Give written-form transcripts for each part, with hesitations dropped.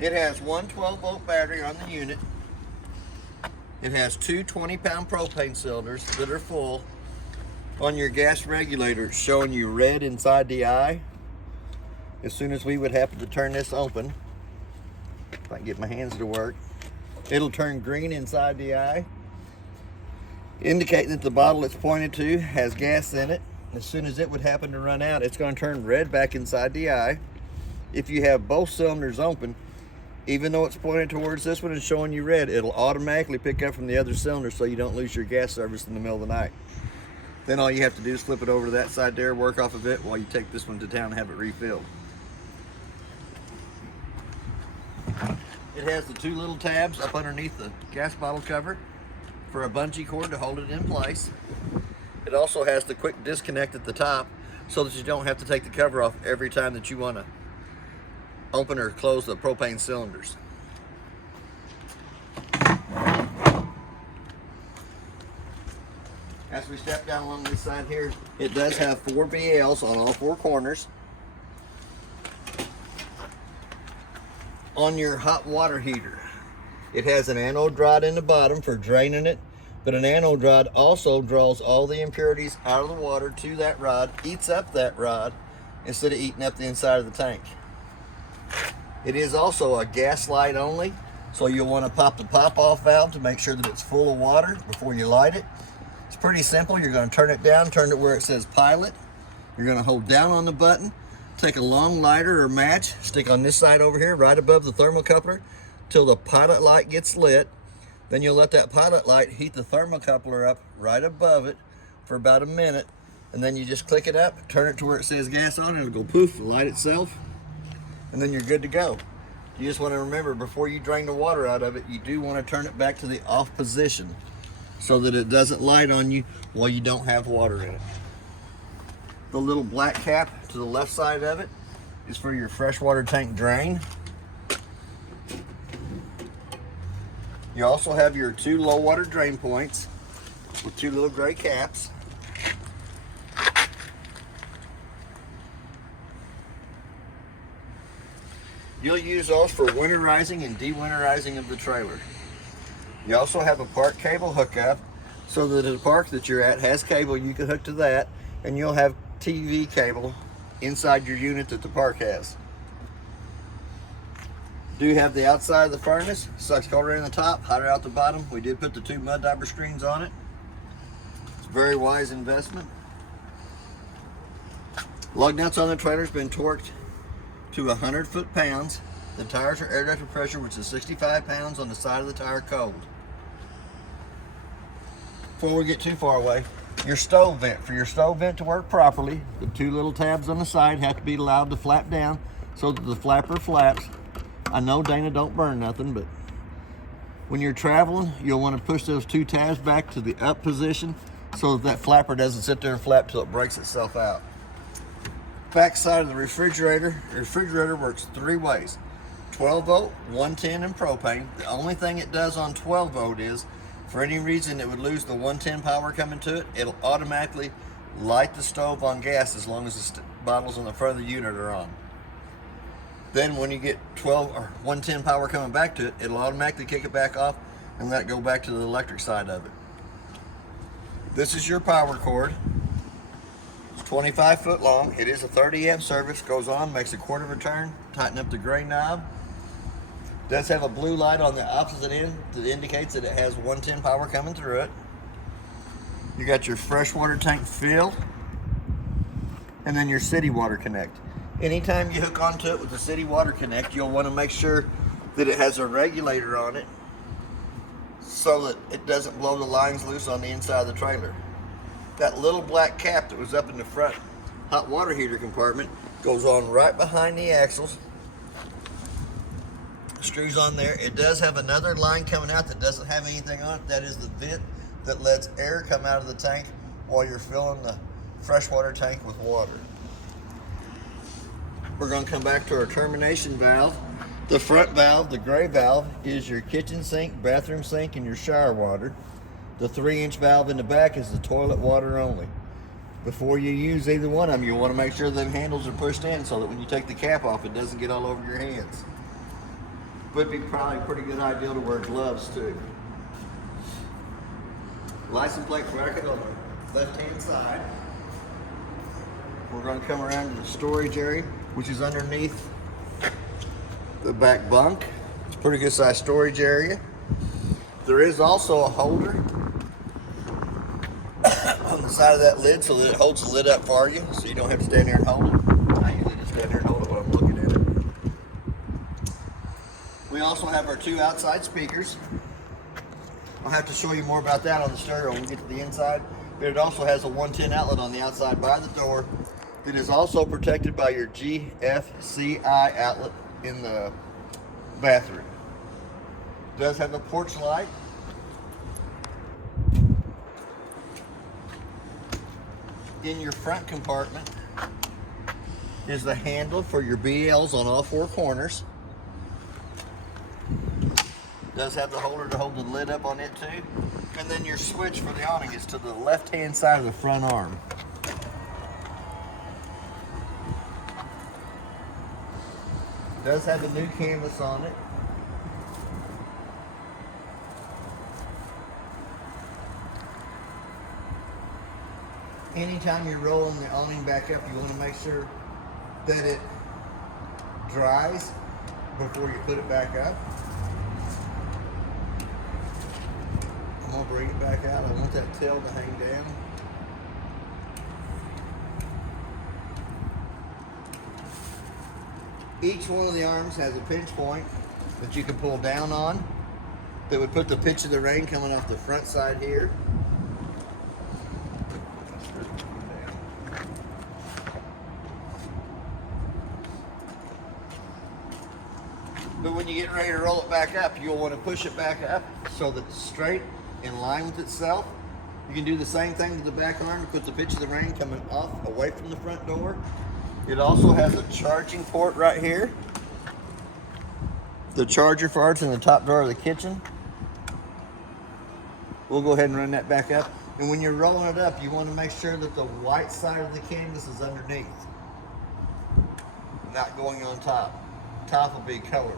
It has one 12-volt battery on the unit. It has two 20-pound propane cylinders that are full. On your gas regulator, it's showing you red inside the eye. As soon as we would happen to turn this open, if I can get my hands to work, it'll turn green inside the eye, indicating that the bottle it's pointed to has gas in it. As soon as it would happen to run out, it's going to turn red back inside the eye. If you have both cylinders open, even though it's pointed towards this one and showing you red, it'll automatically pick up from the other cylinder so you don't lose your gas service in the middle of the night. Then all you have to do is flip it over to that side there, work off of it while you take this one to town and have it refilled. It has the two little tabs up underneath the gas bottle cover for a bungee cord to hold it in place. It also has the quick disconnect at the top so that you don't have to take the cover off every time that you want to open or close the propane cylinders. As we step down along this side here, it does have 4 BLs on all 4 corners. On your hot water heater, it has an anode rod in the bottom for draining it, but an anode rod also draws all the impurities out of the water to that rod, eats up that rod instead of eating up the inside of the tank. It is also a gas light only, so you'll want to pop the pop-off valve to make sure that it's full of water before you light it. It's pretty simple. You're going to turn it down, turn it where it says pilot. You're going to hold down on the button, take a long lighter or match, stick on this side over here right above the thermocoupler till the pilot light gets lit. Then you'll let that pilot light heat the thermocoupler up right above it for about a minute, and then you just click it up, turn it to where it says gas on, and it'll go poof, light itself, and then you're good to go. You just want to remember, before you drain the water out of it, you do want to turn it back to the off position so that it doesn't light on you while you don't have water in it. The little black cap to the left side of it is for your freshwater tank drain. You also have your 2 low water drain points with 2 little gray caps. You'll use those for winterizing and dewinterizing of the trailer. You also have a park cable hookup so that the park that you're at has cable you can hook to that, and you'll have TV cable inside your unit that the park has. Do have the outside of the furnace, sucks cold air in the top, hot air out the bottom. We did put the 2 mud diaper screens on it. It's a very wise investment. Lug nuts on the trailer's been torqued to 100 foot-pounds. The tires are air ducted pressure, which is 65 pounds on the side of the tire cold. Before we get too far away, your stove vent. For your stove vent to work properly, the 2 little tabs on the side have to be allowed to flap down so that the flapper flaps. I know Dana don't burn nothing, but when you're traveling, you'll want to push those 2 tabs back to the up position so that flapper doesn't sit there and flap till it breaks itself out. Back side of the refrigerator works 3 ways. 12 volt, 110, and propane. The only thing it does on 12 volt is, for any reason it would lose the 110 power coming to it, it'll automatically light the stove on gas as long as the bottles on the front of the unit are on. Then when you get 12 or 110 power coming back to it, it'll automatically kick it back off and let it go back to the electric side of it. This is your power cord. It's 25 foot long. It is a 30 amp service. Goes on, makes a quarter of a turn, tighten up the gray knob. Does have a blue light on the opposite end that indicates that it has 110 power coming through it. You got your freshwater tank fill, and then your city water connect. Anytime you hook onto it with the city water connect, you'll want to make sure that it has a regulator on it so that it doesn't blow the lines loose on the inside of the trailer. That little black cap that was up in the front hot water heater compartment goes on right behind the axles. Screws on there. It does have another line coming out that doesn't have anything on it. That is the vent that lets air come out of the tank while you're filling the freshwater tank with water. We're going to come back to our termination valve. The front valve, the gray valve, is your kitchen sink, bathroom sink, and your shower water. The 3-inch valve in the back is the toilet water only. Before you use either one of them, you want to make sure the handles are pushed in so that when you take the cap off, it doesn't get all over your hands. Would be probably a pretty good idea to wear gloves too. License plate bracket on the left-hand side. We're going to come around to the storage area, which is underneath the back bunk. It's a pretty good sized storage area. There is also a holder on the side of that lid so that it holds the lid up for you, so you don't have to stand there and hold it. I usually just stand there and hold it while I'm looking at it. We also have our 2 outside speakers. I'll have to show you more about that on the stereo when we get to the inside. But it also has a 110 outlet on the outside by the door that is also protected by your GFCI outlet in the bathroom. It does have a porch light. In your front compartment is the handle for your BLs on all 4 corners. It does have the holder to hold the lid up on it too. And then your switch for the awning is to the left-hand side of the front arm. It does have a new canvas on it. Anytime you're rolling the awning back up, you want to make sure that it dries before you put it back up. I'm going to bring it back out. I want that tail to hang down. Each one of the arms has a pinch point that you can pull down on that would put the pitch of the rain coming off the front side here. But when you get ready to roll it back up, you'll want to push it back up so that it's straight, in line with itself. You can do the same thing to the back arm to put the pitch of the rain coming off away from the front door. It also has a charging port right here. The charger for it's in the top drawer of the kitchen. We'll go ahead and run that back up. And when you're rolling it up, you want to make sure that the white side of the canvas is underneath, not going on top. Top will be colored.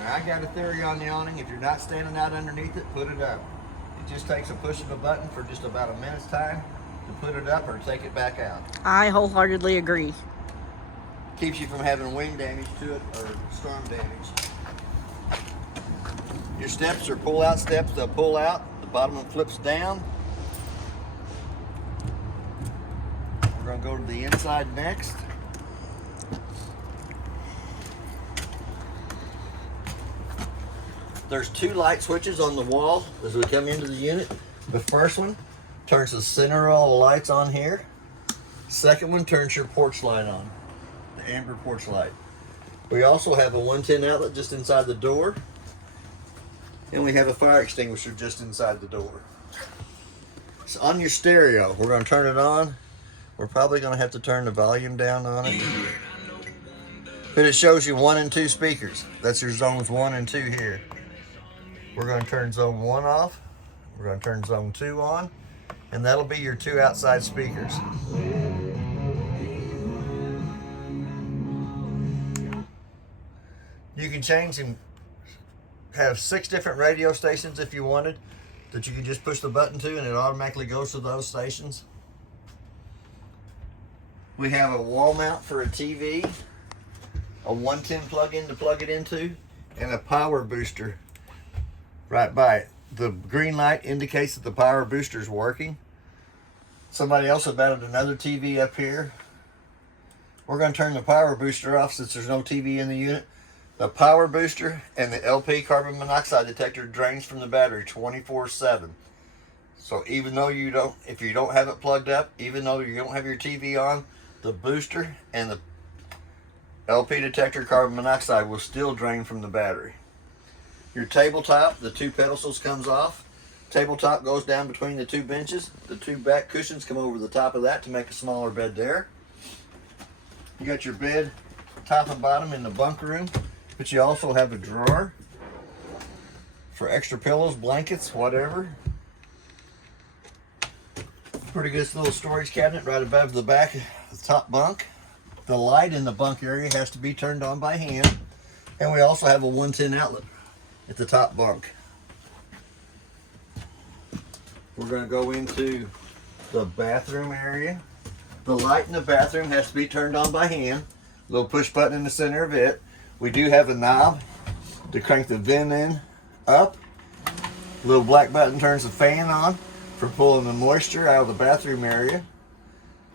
Now, I got a theory on the awning. If you're not standing out underneath it, put it up. It just takes a push of a button for just about a minute's time to put it up or take it back out. I wholeheartedly agree. Keeps you from having wind damage to it or storm damage. Your steps are pull-out steps. They'll pull out. The bottom one flips down. We're going to go to the inside next. There's 2 light switches on the wall as we come into the unit. The first one turns the center roll of lights on here. Second one turns your porch light on, the amber porch light. We also have a 110 outlet just inside the door. And we have a fire extinguisher just inside the door. So on your stereo, we're going to turn it on. We're probably going to have to turn the volume down on it. But it shows you 1 and 2 speakers. That's your zones 1 and 2 here. We're going to turn zone 1 off. We're going to turn zone 2 on. And that'll be your 2 outside speakers. You can change and have 6 different radio stations if you wanted that you can just push the button to and it automatically goes to those stations. We have a wall mount for a TV, a 110 plug-in to plug it into, and a power booster right by it. The green light indicates that the power booster is working. Somebody else had mounted another TV up here. We're going to turn the power booster off since there's no TV in the unit. The power booster and the LP carbon monoxide detector drains from the battery 24/7. So even though if you don't have it plugged up, even though you don't have your TV on, the booster and the LP detector carbon monoxide will still drain from the battery. Your tabletop, the 2 pedestals comes off. Tabletop goes down between the 2 benches. The 2 back cushions come over the top of that to make a smaller bed there. You got your bed top and bottom in the bunk room, but you also have a drawer for extra pillows, blankets, whatever. Pretty good little storage cabinet right above the back of the top bunk. The light in the bunk area has to be turned on by hand. And we also have a 110 outlet at the top bunk. We're going to go into the bathroom area. The light in the bathroom has to be turned on by hand. Little push button in the center of it. We do have a knob to crank the vent in up. Little black button turns the fan on for pulling the moisture out of the bathroom area.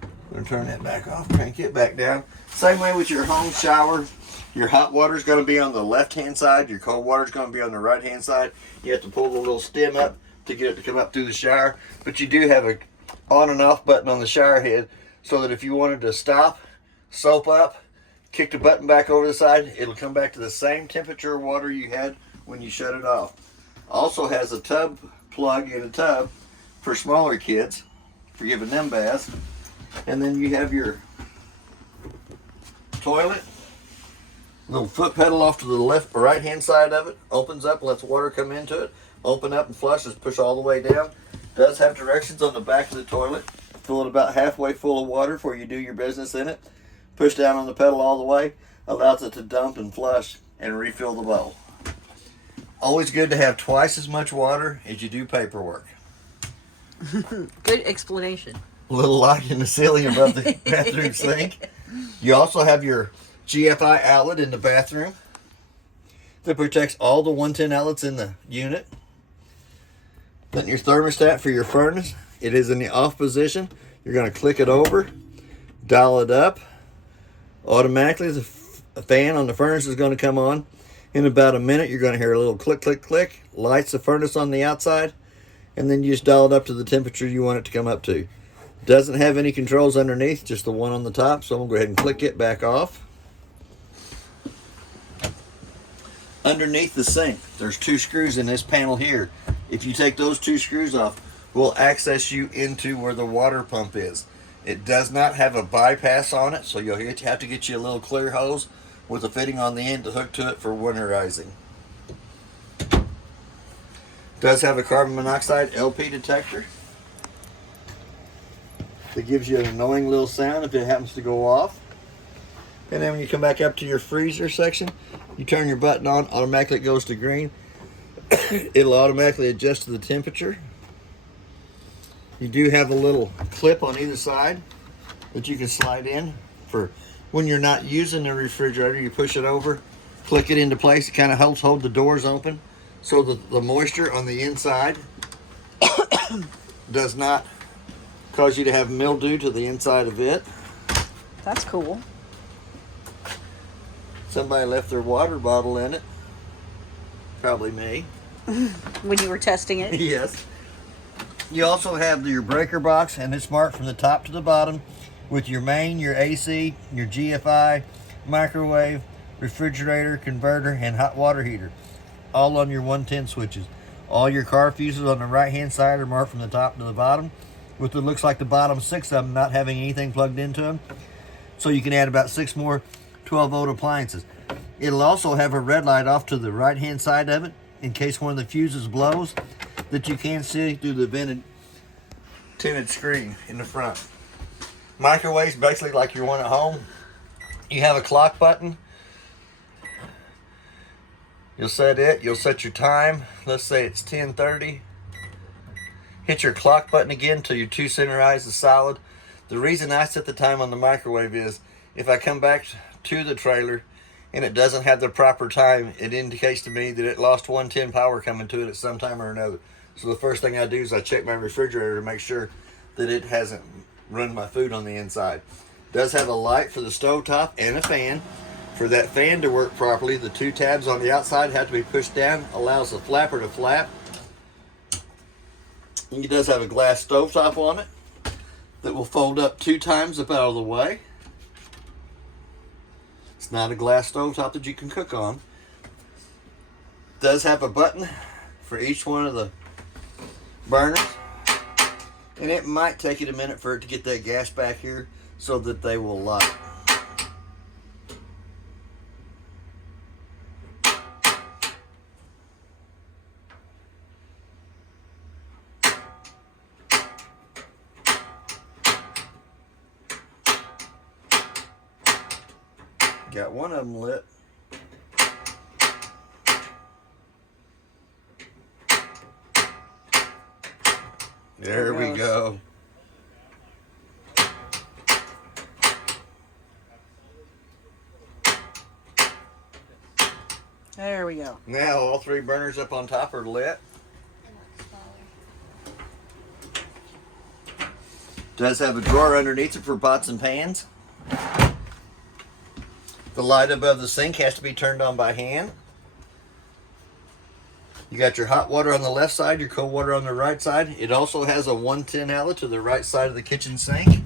I'm going to turn that back off, crank it back down. Same way with your home shower. Your hot water is going to be on the left-hand side. Your cold water is going to be on the right-hand side. You have to pull the little stem up to get it to come up through the shower. But you do have a on and off button on the shower head so that if you wanted to stop, soap up, kick the button back over the side, it'll come back to the same temperature of water you had when you shut it off. Also has a tub plug in a tub for smaller kids, for giving them baths. And then you have your toilet. Little foot pedal off to the left or right hand side of it. Opens up, lets water come into it. Open up and flushes, push all the way down. Does have directions on the back of the toilet. Fill it about halfway full of water before you do your business in it. Push down on the pedal all the way. Allows it to dump and flush and refill the bowl. Always good to have twice as much water as you do paperwork. Good explanation. A little light in the ceiling above the bathroom sink. You also have your GFI outlet in the bathroom that protects all the 110 outlets in the unit. Then your thermostat for your furnace. It is in the off position. You're going to click it over, dial it up. Automatically, the fan on the furnace is going to come on. In about a minute, you're going to hear a little click, click, click. Lights the furnace on the outside. And then you just dial it up to the temperature you want it to come up to. Doesn't have any controls underneath, just the one on the top. So I'm going to go ahead and click it back off. Underneath the sink, there's 2 screws in this panel here. If you take those 2 screws off, will access you into where the water pump is. It does not have a bypass on it, so you'll have to get you a little clear hose with a fitting on the end to hook to it for winterizing. Does have a carbon monoxide LP detector that gives you an annoying little sound if it happens to go off. And then when you come back up to your freezer section, you turn your button on, automatically it goes to green. It'll automatically adjust to the temperature. You do have a little clip on either side that you can slide in for when you're not using the refrigerator. You push it over, click it into place. It kind of helps hold the doors open so that the moisture on the inside does not cause you to have mildew to the inside of it. That's cool. Somebody left their water bottle in it. Probably me. When you were testing it? Yes. You also have your breaker box, and it's marked from the top to the bottom with your main, your AC, your GFI, microwave, refrigerator, converter, and hot water heater. All on your 110 switches. All your car fuses on the right-hand side are marked from the top to the bottom, with it looks like the bottom 6 of them not having anything plugged into them. So you can add about 6 more 12-volt appliances. It'll also have a red light off to the right-hand side of it in case one of the fuses blows that you can see through the vented tinted screen in the front. Microwaves, basically like your one at home. You have a clock button. You'll set your time. Let's say it's 10:30. Hit your clock button again until your 2 center eyes is solid. The reason I set the time on the microwave is if I come back to the trailer and it doesn't have the proper time, it indicates to me that it lost 110 power coming to it at some time or another. So the first thing I do is I check my refrigerator to make sure that it hasn't run my food on the inside. It does have a light for the stovetop and a fan. For that fan to work properly, the 2 tabs on the outside have to be pushed down, allows the flapper to flap. And it does have a glass stovetop on it that will fold up 2 times up out of the way. It's not a glass stovetop that you can cook on. It does have a button for each one of the burners. And it might take it a minute for it to get that gas back here so that they will light. Got one of them lit. There we go. There we go. Now all 3 burners up on top are lit. Does have a drawer underneath it for pots and pans. The light above the sink has to be turned on by hand. You got your hot water on the left side, your cold water on the right side. It also has a 110 outlet to the right side of the kitchen sink.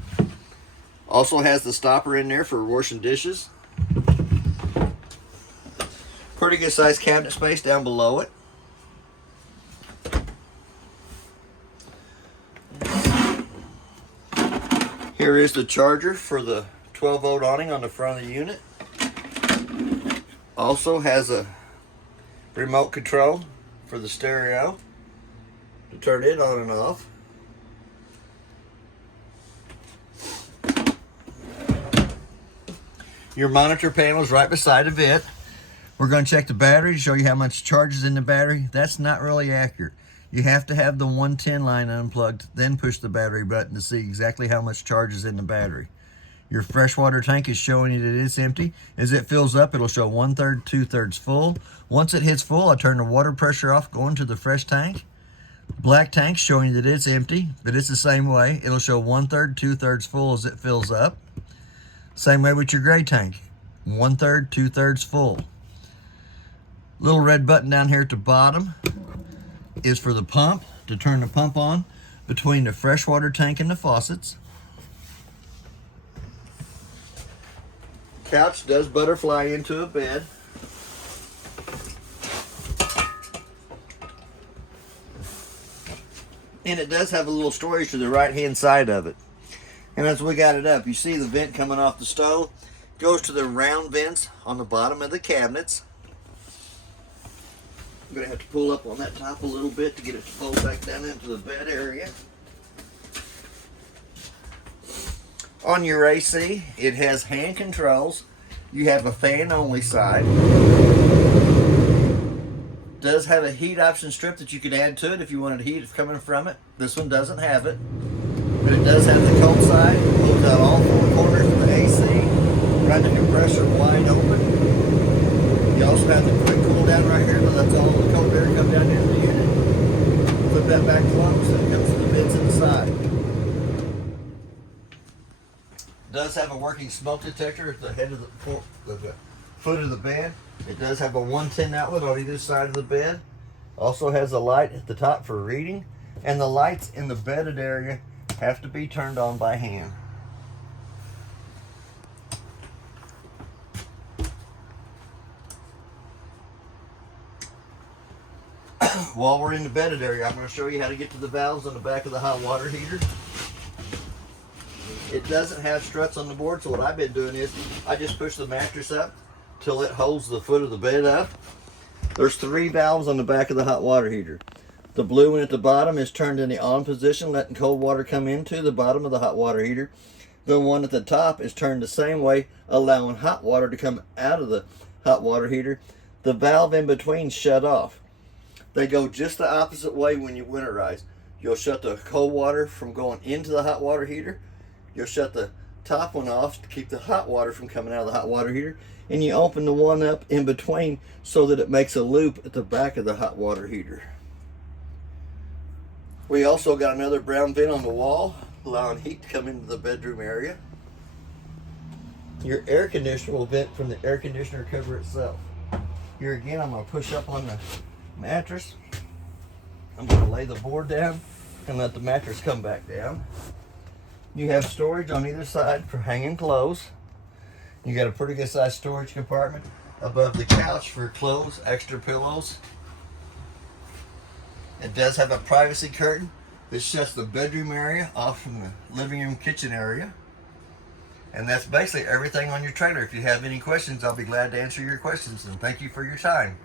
Also has the stopper in there for washing dishes. Pretty good sized cabinet space down below it. Here is the charger for the 12-volt awning on the front of the unit. Also has a remote control for the stereo to turn it on and off. Your monitor panel is right beside of it. We're going to check the battery to show you how much charge is in the battery. That's not really accurate. You have to have the 110 line unplugged, then push the battery button to see exactly how much charge is in the battery. Your freshwater tank is showing you that it's empty. As it fills up, it'll show 1/3, 2/3 full. Once it hits full, I turn the water pressure off, going to the fresh tank. Black tank showing you that it's empty, but it's the same way. It'll show 1/3, 2/3 full as it fills up. Same way with your gray tank, 1/3, 2/3 full. Little red button down here at the bottom is for the pump, to turn the pump on between the freshwater tank and the faucets. Couch does butterfly into a bed. And it does have a little storage to the right hand side of it. And as we got it up, you see the vent coming off the stove. Goes to the round vents on the bottom of the cabinets. I'm going to have to pull up on that top a little bit to get it to fold back down into the bed area. On your AC, it has hand controls. You have a fan only side. Does have a heat option strip that you could add to it if you wanted heat coming from it. This one doesn't have it. But it does have the cold side. Pulls out all 4 corners of the AC. Run the compressor wide open. You also have the quick cool down right here that lets all the cold air come down into the unit. Flip that back closed and it comes to the vents inside. Does have a working smoke detector at the head of the foot of the bed. It does have a 110 outlet on either side of the bed. Also has a light at the top for reading. And the lights in the bedded area have to be turned on by hand. While we're in the bedded area, I'm going to show you how to get to the valves on the back of the hot water heater. It doesn't have struts on the board, so what I've been doing is I just push the mattress up till it holds the foot of the bed up. There's 3 valves on the back of the hot water heater. The blue one at the bottom is turned in the on position, letting cold water come into the bottom of the hot water heater. The one at the top is turned the same way, allowing hot water to come out of the hot water heater. The valve in between shut off. They go just the opposite way when you winterize. You'll shut the cold water from going into the hot water heater. You'll shut the top one off to keep the hot water from coming out of the hot water heater. And you open the one up in between so that it makes a loop at the back of the hot water heater. We also got another brown vent on the wall, allowing heat to come into the bedroom area. Your air conditioner will vent from the air conditioner cover itself. Here again, I'm going to push up on the mattress. I'm going to lay the board down and let the mattress come back down. You have storage on either side for hanging clothes. You got a pretty good sized storage compartment above the couch for clothes, extra pillows. It does have a privacy curtain that shuts the bedroom area off from the living room kitchen area. And that's basically everything on your trailer. If you have any questions, I'll be glad to answer your questions, and thank you for your time.